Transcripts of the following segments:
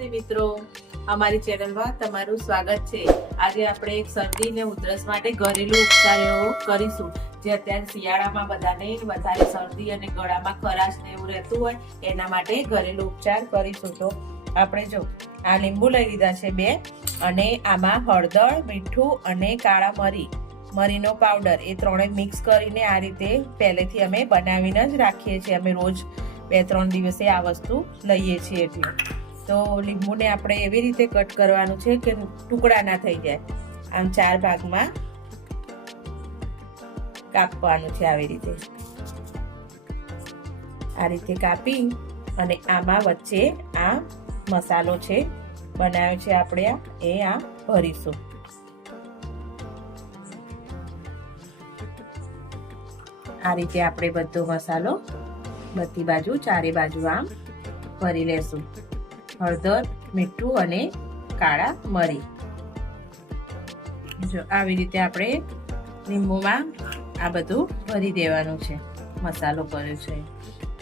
નમસ્તે મિત્રો, અમારી ચેનલમાં તમારું સ્વાગત છે। આજે આપણે એક શરદી ને ઉધરસ માટે ઘરેલું ઉપચારો કરીશું, જે અત્યારે શિયાળામાં બધાને વધારે શરદી અને ગળામાં ખરાશ ને એવું રહેતું હોય એના માટે ઘરેલું ઉપચાર કરીશું। તો આપણે જો આ લીંબુ લઈ લીધા છે 2 અને આમાં હળદર, મીઠું અને કાળા મરીનો પાવડર એ ત્રણેય મિક્સ કરીને આ રીતે પહેલેથી અમે બનાવીને જ રાખીએ છીએ। અમે રોજ 2-3 દિવસે આ વસ્તુ લઈએ છીએ। એટલે તો લીંબુને આપણે એવી રીતે કટ કરવાનું છે કે ટુકડા ના થઈ જાય। આમ 4 ભાગમાં કાપવાનું છે। આવી રીતે કાપી અને આમાં વચ્ચે આ મસાલો છે બનાવ્યો છે આપણે એ આ ભરીશું। આ રીતે આપણે બધો મસાલો બધી બાજુ ચારે બાજુ આમ ભરી લેશું। હળદર, મીઠું અને કાળા મરી, જો આવી રીતે આપણે લીંબુમાં આ બધું ભરી દેવાનું છે। મસાલો ભર્યો છે।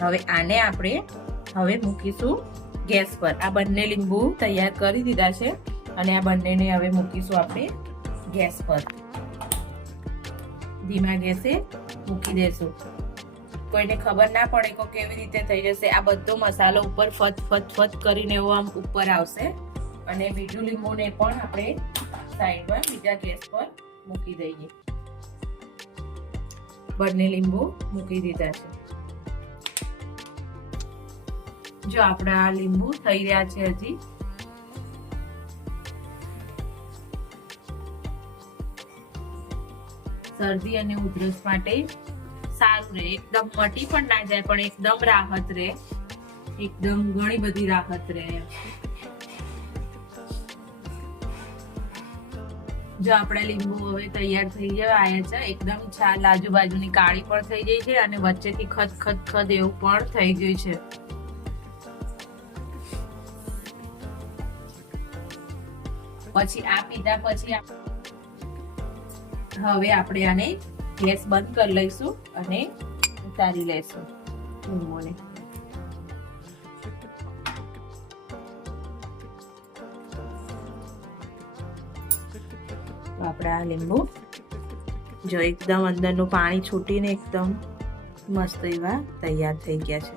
હવે આને આપણે મૂકીશું ગેસ પર। આ બંને લીંબુ તૈયાર કરી દીધા છે અને આ બંનેને હવે મૂકીશું આપણે ગેસ પર। ધીમા ગેસે મૂકી દેશું। કોઈને ખબર ના પડે કે કેવી રીતે થઈ જશે। આ બધો મસાલો ઉપર ફત કરીને એવો આમ ઉપર આવશે અને બીજું લીંબુને પણ આપણે સાઈડમાં બીજા ગેસ પર મૂકી દઈએ। બંને લીંબુ મૂકી દીધા છે। જો આપણા આ લીંબુ થઈ રહ્યા છે હજી। શરદી અને ઉધરસ માટે સારું રહે, એકદમ મટી પણ ના જાય પણ એકદમ રાહત રહે, એકદમ ઘણી બધી રાહત રહે। જો આપણા લીંબુ હવે તૈયાર થઈ ગયા છે, એકદમ છાલ આજુબાજુની કાળી પણ થઈ ગઈ છે અને વચ્ચેથી ખદ એવું પણ થઈ ગયું છે। પછી આ પીધા પછી હવે આપણે આને ગેસ બંધ કરી લઈશું અને ઉતારી લઈશું લીંબુને। આપણે આ લીંબુ જો એકદમ અંદરનું પાણી છૂટીને એકદમ મસ્ત એવા તૈયાર થઈ ગયા છે।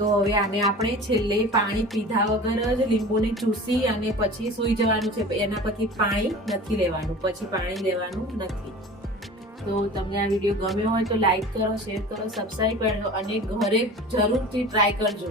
તો હવે આને આપણે છેલ્લે પાણી પીધા વગર જ લીંબુને ચૂસી અને પછી સૂઈ જવાનું છે। એના પછી પાણી નથી લેવાનું, પછી પાણી લેવાનું નથી। તો તમને આ વિડીયો ગમ્યો હોય તો લાઈક કરો, શેર કરો, સબસ્ક્રાઇબ કરો અને ઘરે જરૂરથી ટ્રાય કરજો।